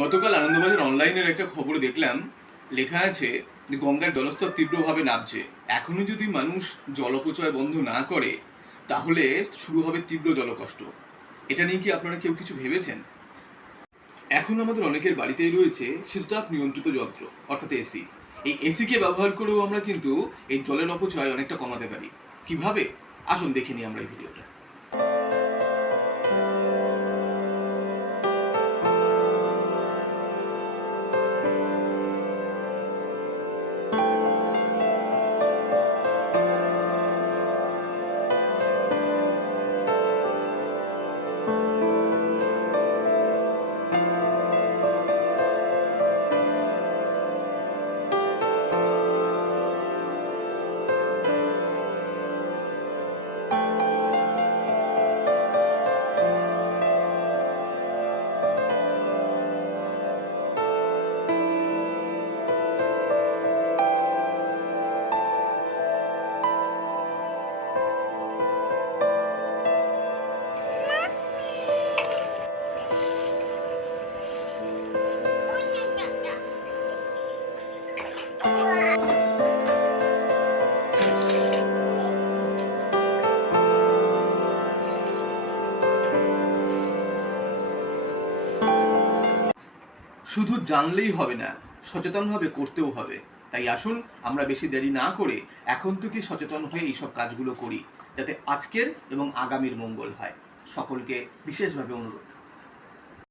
গতকাল আনন্দবাজার অনলাইনের একটা খবর দেখলাম, লেখা আছে যে গঙ্গার জলস্তর তীব্রভাবে নামছে। এখনো যদি মানুষ জল অপচয় বন্ধ না করে, তাহলে শুরু হবে তীব্র জলকষ্ট। এটা নিয়ে কি আপনারা কেউ কিছু ভেবেছেন? এখন আমাদের অনেকের বাড়িতেই রয়েছে শীততাপ নিয়ন্ত্রিত যন্ত্র, অর্থাৎ এসি। এই এসিকে ব্যবহার করেও আমরা কিন্তু এই জলের অপচয় অনেকটা কমাতে পারি। কিভাবে? আসুন দেখে নিই আমরা এই ভিডিওটা। শুধু জানলেই হবে না, সচেতনভাবে করতেও হবে। তাই আসুন আমরা বেশি দেরি না করে এখন থেকে সচেতন হয়ে এইসব কাজগুলো করি, যাতে আজকের এবং আগামীর মঙ্গল হয়। সকলকে বিশেষভাবে অনুরোধ।